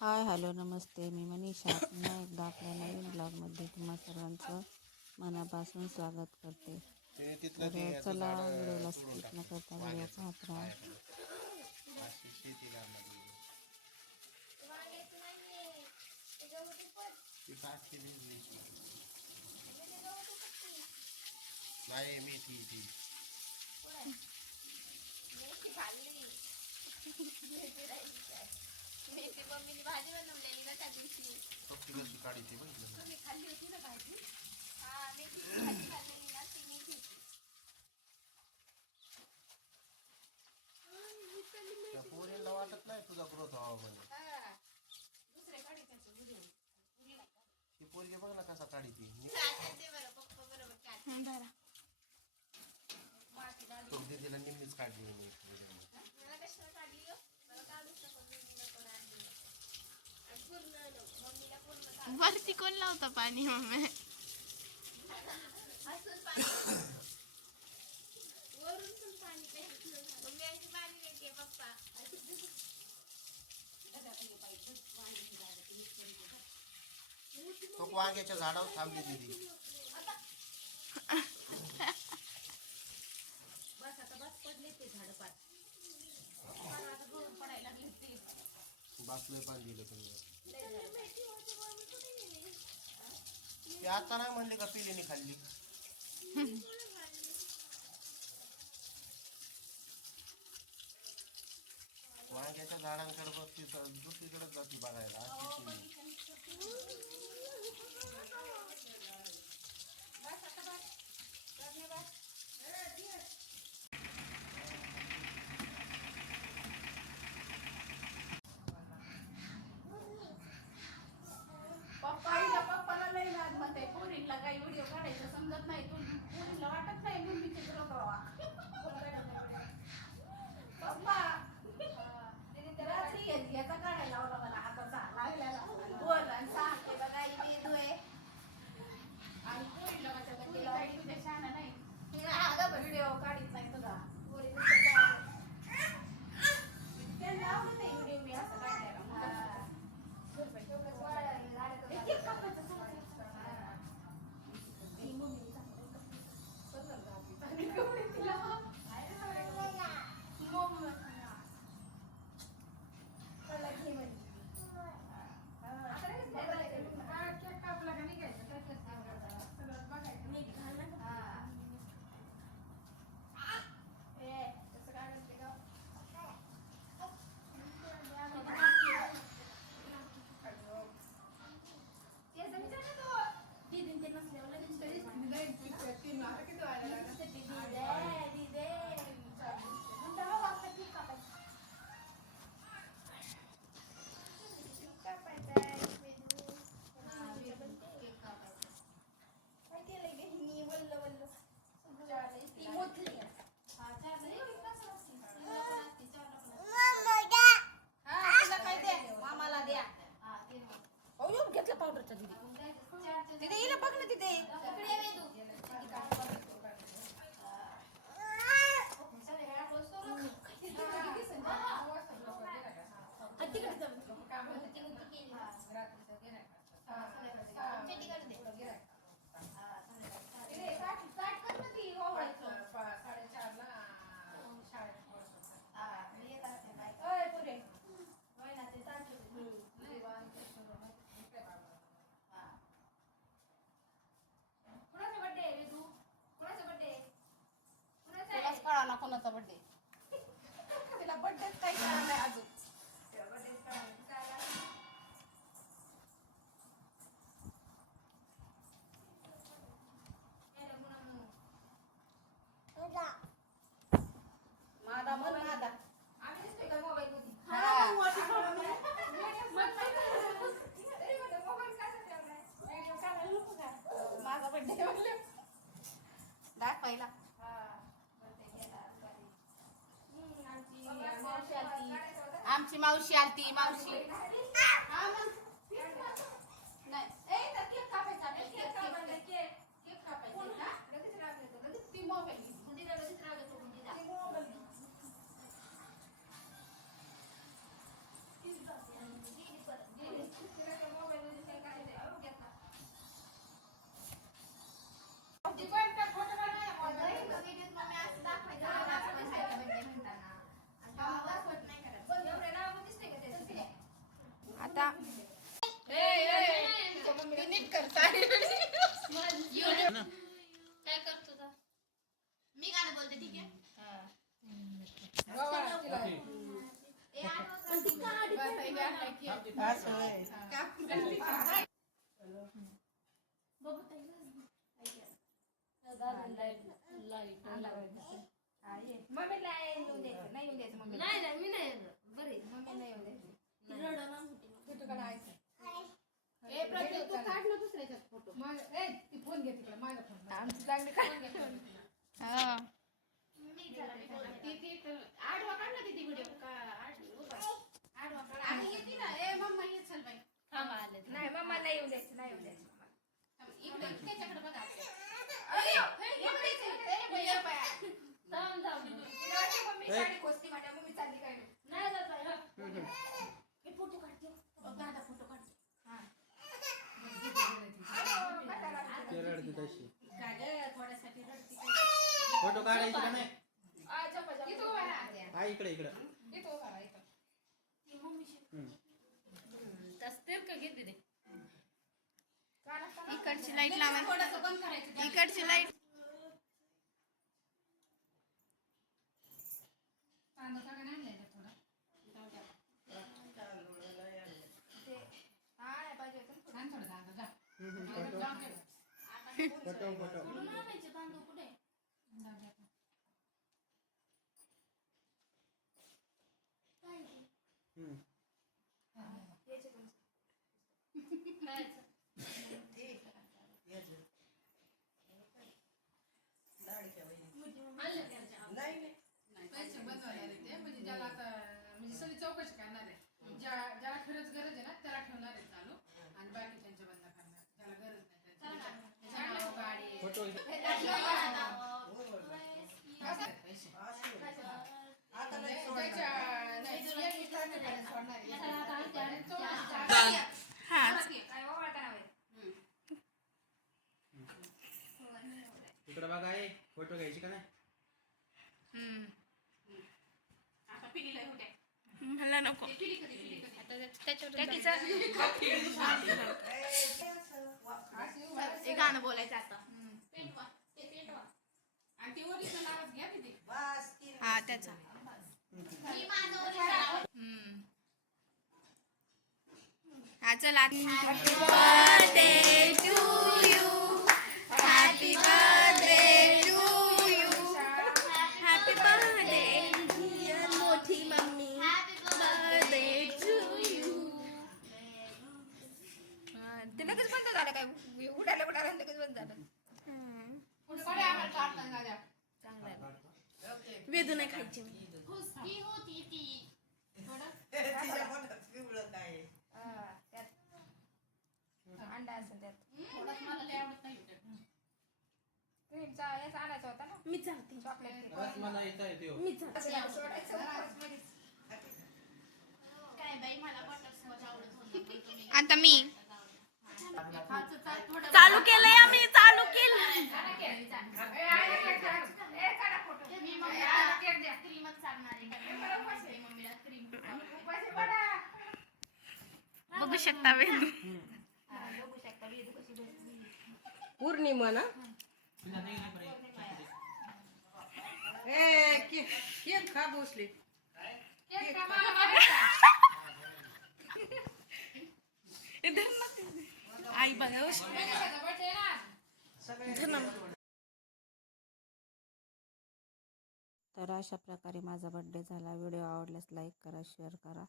Hi hello नमस्ते. मी मनीषा. पुन्हा एकदा आपल्या नवीन ब्लॉगमध्ये तुम्हा सर्वांचं मनापासून स्वागत करते. चला व्हिडिओला स्किप न करता व्हिडिओ पाहत राहा नाही मेथी ती मेथी मम्मीने भाजी बनवलेली ना त्या दिवशी फक्त काढायची ना ना ती मेथी त्या तुझा ग्रोथ व्हावा म्हणजे दुसरे ना कसा काढी ती. बरोबर दिदीला तो निम्मीच काढली वरती कोण लावता पाणी मम्मी? झाडावर थांबली दिली बासलं पाणी दिलं तुम्ही. ते आता नाही म्हणले का पिलेने खाल्ली? वांग्याच्या झाडांकडे बघते दुसरीकडे जाते बघायला. కబడ్డీ मावशी आलती मावशी. हा मग ती मोबाईल घेतली मुलीला काय नाही काय करतो आता? मी गाणं बोलते ठीक आहे मम्मीला येऊन द्यायचं नाही येऊन द्यायचं मम्मीला नाही नाही मी नाही येणार. बरं आहे. मम्मीला येऊन द्यायचं रडा ना मोठी. फोटोकडे आहे ए प्रत्येक तू काढ ना दुसऱ्याच्यात फोटो आमची चांगली हा मी. ती ती तर आडवा काढ ना ती व्हिडिओ का आडवा काढ आणि येते ना ए मम्मा ये चल बाई थांबा आले ते. नाही मम्मा नाही येऊन द्यायचं नाही येऊन द्यायचं मम्मा. इकडे त्याच्याकडे बघा अय्यो, इकडे इकडे ए बाई, ए बाई. थांब, थांब. तिला वाटतं मम्मी साडी खोचली म्हणते मम्मी चालली काय नाही. नाही जात आहे, हा. हे फोटो काढते बघ, दादा फोटो काढते रडते फोटो काढायची का नाही. हा इकडे इकडे. इकडची लाइट लावायची करायचं इकडची लाइट ते हा नाही पाहिजे होतं ना. तांदूळ कुठे काय ते? यायचे तुमचे. खायचं. आणलं त्याच्या. पैसे ते म्हणजे ज्याला आता म्हणजे सगळी चौकशी करणार आहे ज्या ज्याला खरंच गरज आहे ना त्याला ठेवणार आहे चालू आणि बाकीच्यांच्या बंद करणार ज्याला गरज नाही चला त्याच्या- ना. त्याच्या नावावर गाडी आहे. फोटो हे दाखलं या का? नावावर. पैसे म्हणजे ज्याच्या नाही, एक तारखेपर्यंत सोडणार आहे. चला आता आणते, आणते. नाही होत. इकडे बघा आहे फोटो घ्यायची का नाही. मला नको. हे गाणं बोलायचं आता. हा त्याचा मी माझं original आवड- हा चल happy birthday to you happy birthday to you happy birthday मोठी मम्मी. बर्थडे टू यू ते लगेच बंद झालं काय? उडायला उडायला लगेच बंद झालं. गाड्या. वेदू नाही खायची होती ती. आणायचा होता ना? मी चालते चॉकलेट. बस मला येता येते हो. चालते आता मी. चाल केलंय आम्ही चालू केलं बघू शकता वेदू. पौर्णिमा ना तुला नाही ना बरं. ए के- केक खा बसले आई बघा. तर अशा प्रकारे माझा बड्डे झाला. व्हिडिओ आवडल्यास लाईक करा शेअर करा.